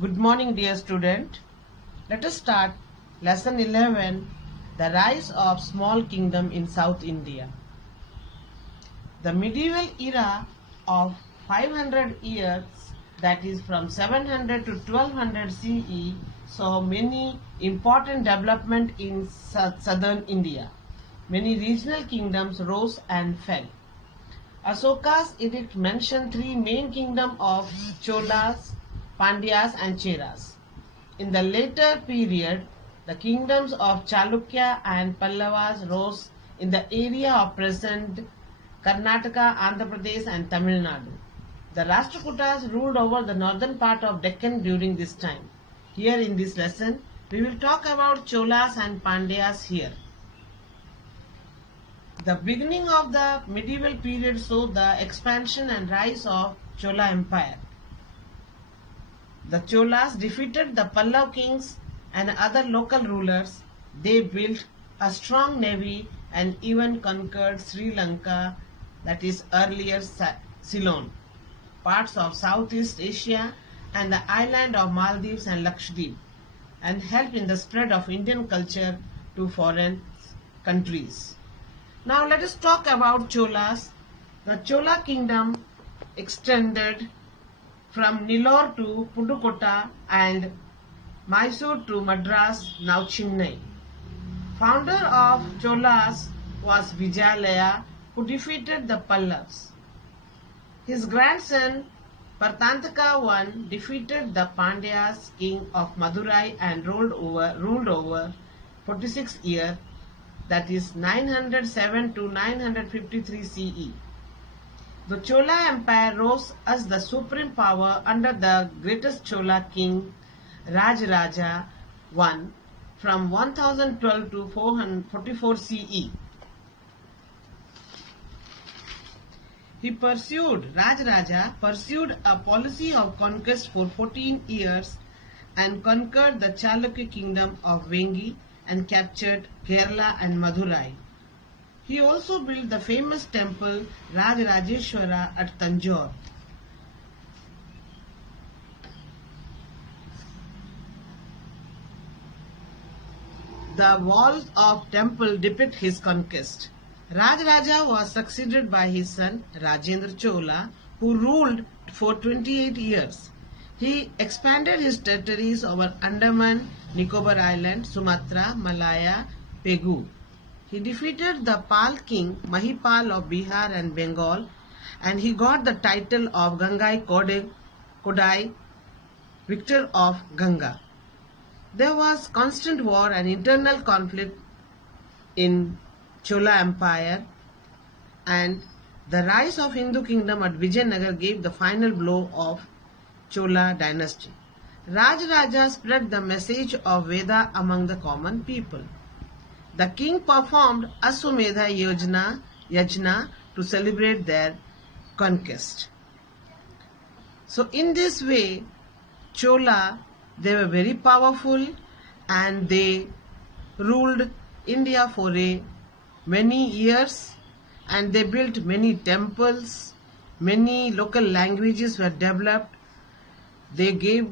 Good morning, dear student. Let us start lesson 11, the rise of small kingdom in South India. The medieval era of 500 years, that is from 700 to 1200 CE, saw many important development in southern India. Many regional kingdoms rose and fell. Ashoka's edict mentioned three main kingdoms of Cholas, Pandyas and Cheras. In the later period, the kingdoms of Chalukya and Pallavas rose in the area of present Karnataka, Andhra Pradesh and Tamil Nadu. The Rashtrakutas ruled over the northern part of Deccan during this time. Here in this lesson, we will talk about Cholas and Pandyas here. The beginning of the medieval period saw the expansion and rise of Chola Empire. The Cholas defeated the Pallav kings and other local rulers. They built a strong navy and even conquered Sri Lanka, that is earlier Ceylon, parts of Southeast Asia and the island of Maldives and Lakshadweep, and helped in the spread of Indian culture to foreign countries. Now let us talk about Cholas. The Chola kingdom extended from Nellore to Pudukkottai and Mysore to Madras, now Chennai. Founder of Cholas was Vijayalaya, who defeated the Pallavas. His grandson Partantaka I defeated the Pandyas, king of Madurai, and ruled over 46 years, that is 907 to 953 CE. The Chola Empire rose as the supreme power under the greatest Chola king Rajaraja I from 1012 to 444 CE. Rajaraja pursued a policy of conquest for 14 years and conquered the Chalukya kingdom of Vengi and captured Kerala and Madurai. He also built the famous temple Rajarajeshwara at Tanjore. The walls of temple depict his conquest. Rajaraja was succeeded by his son Rajendra Chola, who ruled for 28 years. He expanded his territories over Andaman, Nicobar Island, Sumatra, Malaya, Pegu. He defeated the Pal king Mahipal of Bihar and Bengal, and he got the title of Gangai Kodai, victor of Ganga. There was constant war and internal conflict in Chola Empire, and the rise of Hindu kingdom at Vijayanagar gave the final blow of Chola dynasty. Rajaraja spread the message of Veda among the common people. The king performed Aswamedha Yajna to celebrate their conquest. So in this way, Chola, they were very powerful and they ruled India for many years, and they built many temples, many local languages were developed. They gave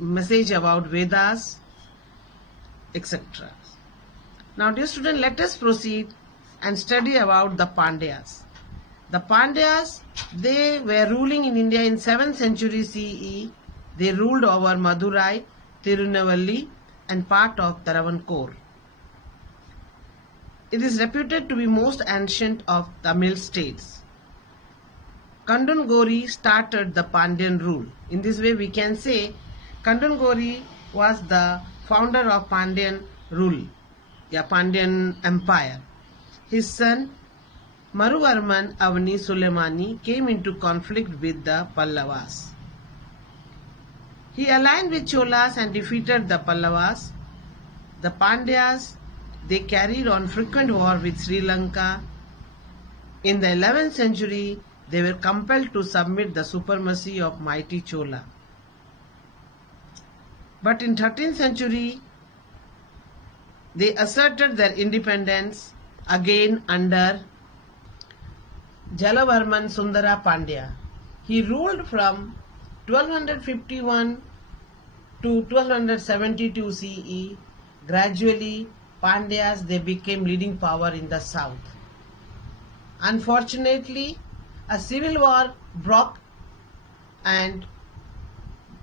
message about Vedas, etc. Now dear student, let us proceed and study about the Pandyas. The Pandyas, they were ruling in India in 7th century CE. They ruled over Madurai, Tirunelveli and part of Travancore. It is reputed to be most ancient of Tamil states. Kandungori started the Pandyan rule. In this way we can say Kandungori was the founder of Pandyan rule, Pandyan Empire. His son Maruvarman Avani Sulemani came into conflict with the Pallavas. He aligned with Cholas and defeated the Pallavas. The Pandyas, they carried on frequent war with Sri Lanka. In the 11th century, they were compelled to submit the supremacy of mighty Chola. But in 13th century, they asserted their independence again under Jalavarman Sundara Pandya. He ruled from 1251 to 1272 CE, gradually Pandyas they became leading power in the south. Unfortunately, a civil war broke and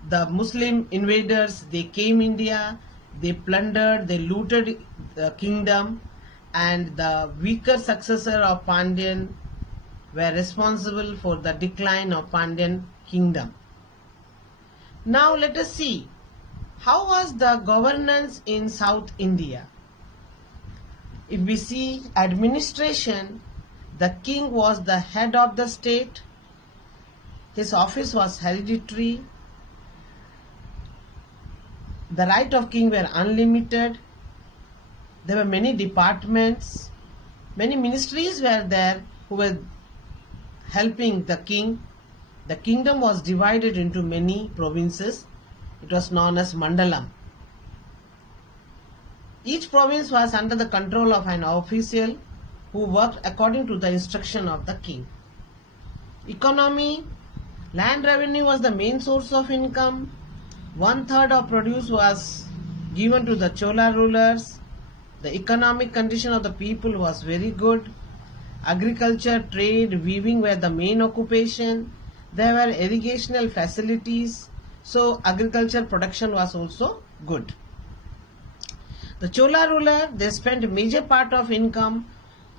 the Muslim invaders they came India, they plundered, they looted the kingdom, and the weaker successor of Pandyan were responsible for the decline of Pandyan kingdom. Now let us see how was the governance in South India. If we see administration, the king was the head of the state. His office was hereditary. The right of king were unlimited. There were many departments. Many ministries were there who were helping the king. The kingdom was divided into many provinces. It was known as Mandalam. Each province was under the control of an official who worked according to the instruction of the king. Economy, land revenue was the main source of income. 1/3 of produce was given to the Chola rulers. The economic condition of the people was very good. Agriculture, trade, weaving were the main occupation. There were irrigational facilities, so agriculture production was also good. The Chola ruler, they spent a major part of income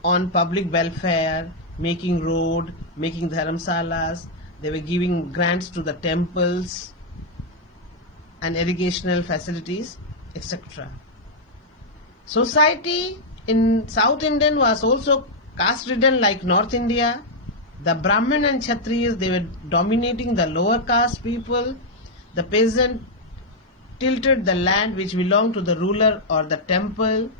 on public welfare, making road, making dharamsalas. They were giving grants to the temples and irrigational facilities, etc. Society in South Indian was also caste-ridden like North India. The Brahmin and Kshatriyas, they were dominating the lower caste people. The peasant tilted the land which belonged to the ruler or the temple.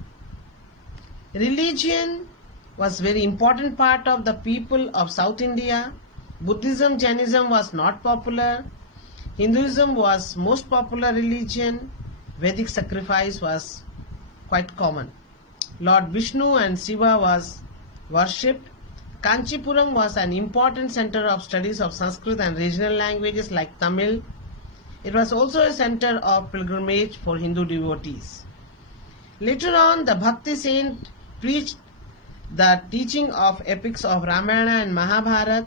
Religion was very important part of the people of South India. Buddhism, Jainism was not popular. Hinduism was most popular religion. Vedic sacrifice was quite common. Lord Vishnu and Shiva was worshipped. Kanchipuram was an important center of studies of Sanskrit and regional languages like Tamil. It was also a center of pilgrimage for Hindu devotees. Later on, the Bhakti saint preached the teaching of epics of Ramayana and Mahabharata.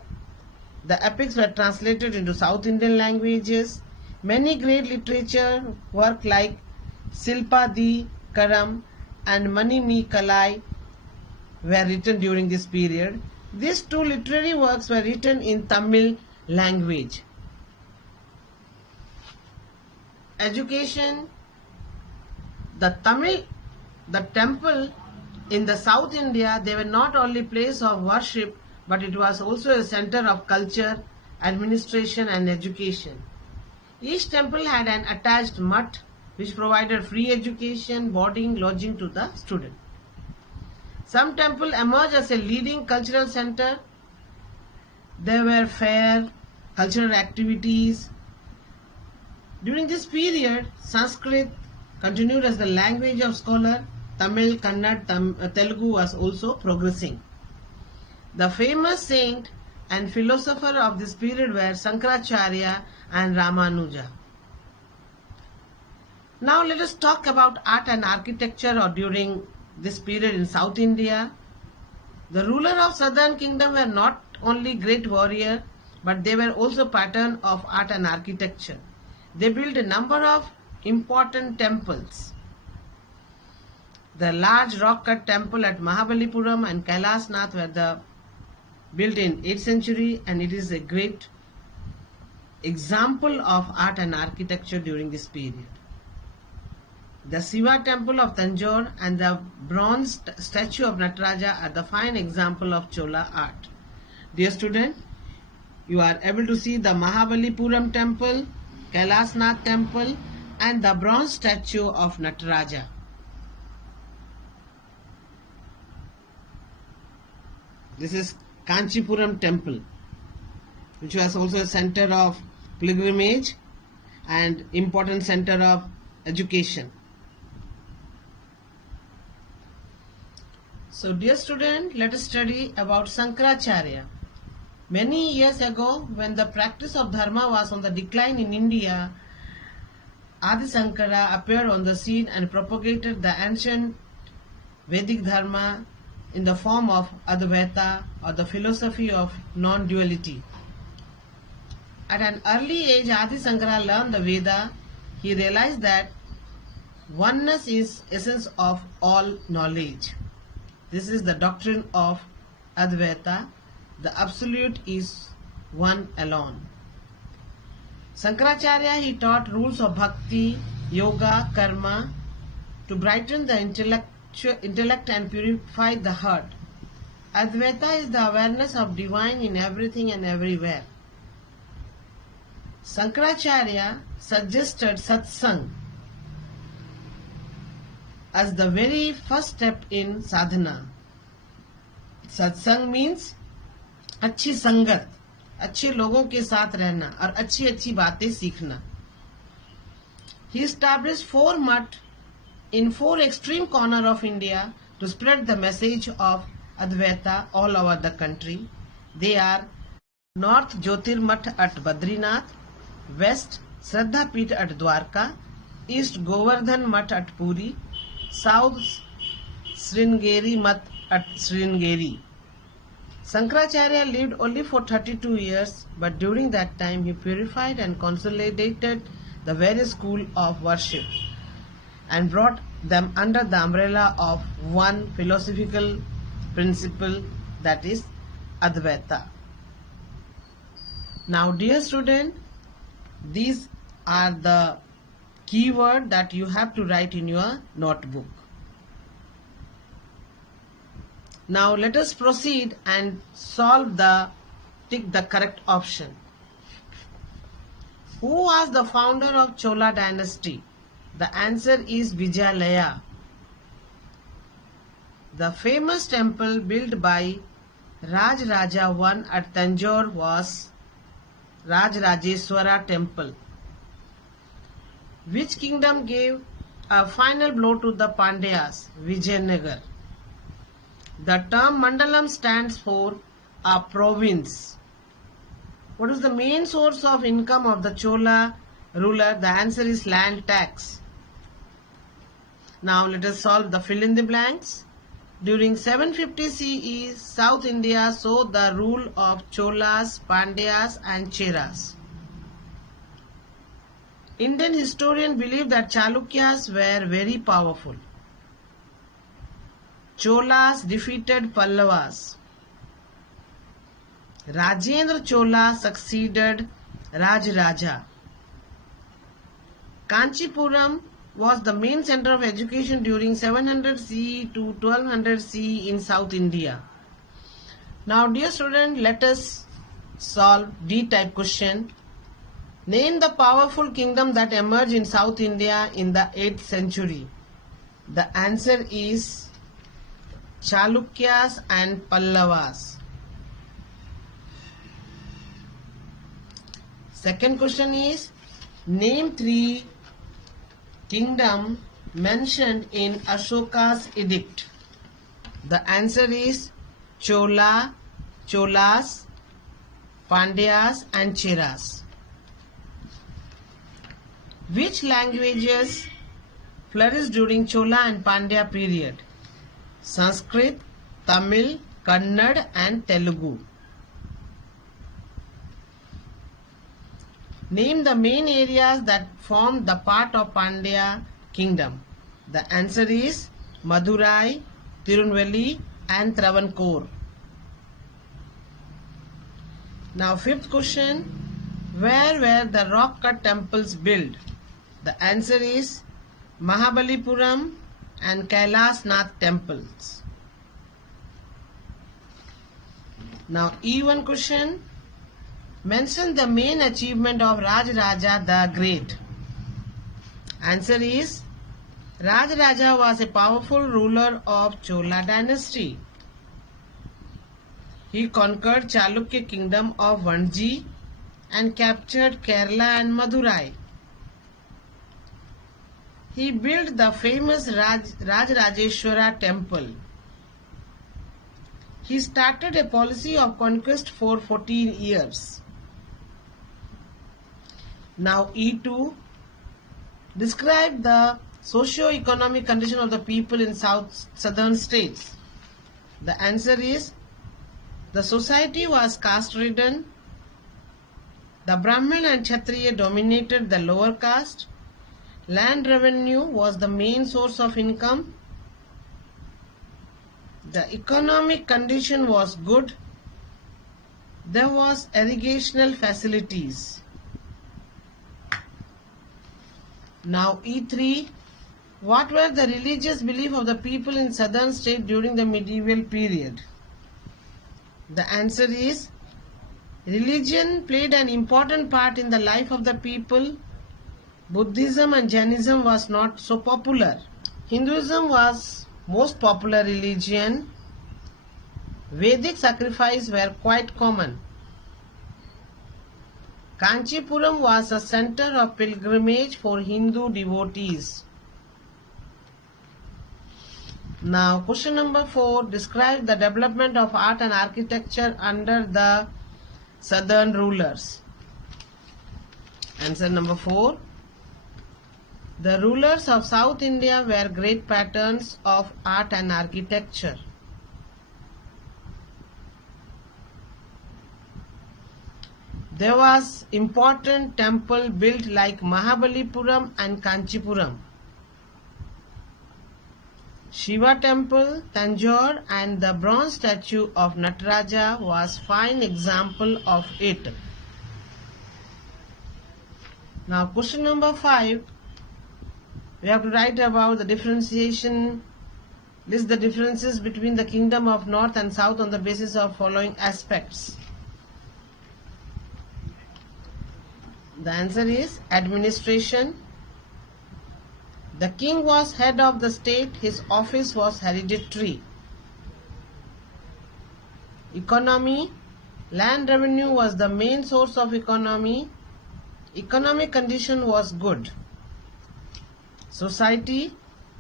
The epics were translated into South Indian languages. Many great literature work like Silpadi Karam and Mani Me Kalai were written during this period. These two literary works were written in Tamil language. Education. The temple in the South India, they were not only place of worship, but it was also a center of culture, administration and education. Each temple had an attached mutt which provided free education, boarding, lodging to the student. Some temple emerged as a leading cultural center. There were fair, cultural activities. During this period, Sanskrit continued as the language of scholar. Tamil, Kannada, Telugu was also progressing. The famous saint and philosopher of this period were Shankaracharya and Ramanuja. Now let us talk about art and architecture during this period in South India. The ruler of Southern Kingdom were not only great warrior, but they were also pattern of art and architecture. They built a number of important temples. The large rock-cut temple at Mahabalipuram and Kailasnath were built in 8th century, and it is a great example of art and architecture during this period. The Shiva temple of Tanjore and the bronze statue of Nataraja are the fine example of Chola art. Dear student, you are able to see the Mahabalipuram temple, Kailasnath temple and the bronze statue of Nataraja. This is Kanchipuram temple, which was also a center of pilgrimage and important center of education. So dear student, let us study about Shankaracharya. Many years ago, when the practice of dharma was on the decline in India, Adi Sankara appeared on the scene and propagated the ancient Vedic Dharma in the form of Advaita, or the philosophy of non-duality. At an early age, Adi Sankara learned the Veda. He realized that oneness is essence of all knowledge. This is the doctrine of Advaita. The absolute is one alone. Shankaracharya, he taught rules of bhakti, yoga, karma to brighten the intellect and purify the heart. Advaita is the awareness of divine in everything and everywhere. Shankaracharya suggested satsang as the very first step in sadhana. Satsang means अच्छी संगत, अच्छे लोगों के साथ रहना और अच्छी अच्छी बातें सीखना. He established 4 mutt in 4 extreme corners of India to spread the message of Advaita all over the country. They are North Jyotirmath at Badrinath, West Shraddha Peeth at Dwarka, East Govardhan Math at Puri, South Sringeri Math at Sringeri. Shankaracharya lived only for 32 years, but during that time he purified and consolidated the various schools of worship and brought them under the umbrella of one philosophical principle, that is Advaita. Now, dear student, these are the keywords that you have to write in your notebook. Now let us proceed and tick the correct option. Who was the founder of Chola dynasty? The answer is Vijayalaya. The famous temple built by Rajaraja I at Tanjore was Rajarajeshwara temple. Which kingdom gave a final blow to the Pandyas? Vijayanagar. The term Mandalam stands for a province. What is the main source of income of the Chola ruler? The answer is land tax. Now let us solve the fill in the blanks. During 750 CE, South India saw the rule of Cholas, Pandyas and Cheras. Indian historians believe that Chalukyas were very powerful. Cholas defeated Pallavas. Rajendra Chola succeeded Rajaraja. Kanchipuram was the main center of education during 700 CE to 1200 CE in South India. Now, dear student, let us solve D-type question. Name the powerful kingdom that emerged in South India in the 8th century. The answer is Chalukyas and Pallavas. Second question is, name 3 kingdoms mentioned in Ashoka's edict. The answer is Chola, Cholas, Pandyas and Cheras. Which languages flourished during Chola and Pandya period? Sanskrit, Tamil, Kannada and Telugu. Name the main areas that formed the part of Pandya kingdom. The answer is Madurai, Tirunelveli and Travancore. Now 5th question. Where were the rock cut temples built? The answer is Mahabalipuram and Kailasnath temples. Now E1 question. Mention the main achievement of Rajaraja the Great. Answer is Rajaraja was a powerful ruler of Chola dynasty. He conquered Chalukya kingdom of Vanji and captured Kerala and Madurai. He built the famous Rajarajeshwara temple. He started a policy of conquest for 14 years. Now E2. Describe the socio-economic condition of the people in southern states. The answer is, the society was caste-ridden. The Brahmin and Kshatriya dominated the lower caste. Land revenue was the main source of income. The economic condition was good. There was irrigational facilities. Now E3. What were the religious beliefs of the people in southern state during the medieval period? The answer is, religion played an important part in the life of the people. Buddhism and Jainism was not so popular. Hinduism was most popular religion. Vedic sacrifices were quite common. Kanchipuram was a center of pilgrimage for Hindu devotees. Now question number 4. Describe the development of art and architecture under the southern rulers. Answer number 4. The rulers of South India were great patrons of art and architecture. There was important temple built like Mahabalipuram and Kanchipuram. Shiva temple, Tanjore, and the bronze statue of Nataraja was fine example of it. Now question number 5. We have to write about the differentiation. List the differences between the kingdom of North and South on the basis of following aspects. The answer is administration. The king was head of the state. His office was hereditary. Economy. Land revenue was the main source of economy. Economic condition was good. Society.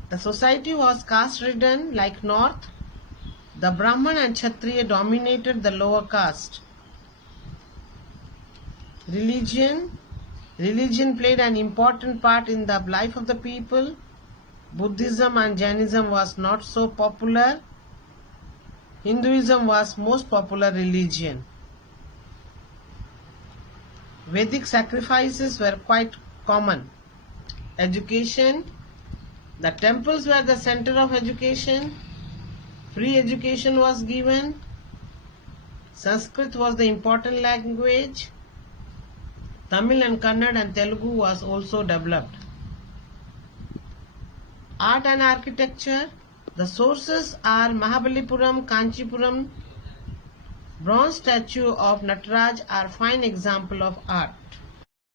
The society was caste-ridden like North. The Brahman and Kshatriya dominated the lower caste. Religion. Religion played an important part in the life of the people. Buddhism and Jainism was not so popular. Hinduism was most popular religion. Vedic sacrifices were quite common. Education. The temples were the center of education. Free education was given. Sanskrit was the important language. Tamil and Kannada and Telugu was also developed. Art and architecture. The sources are Mahabalipuram, Kanchipuram. Bronze statue of Nataraj are fine example of art.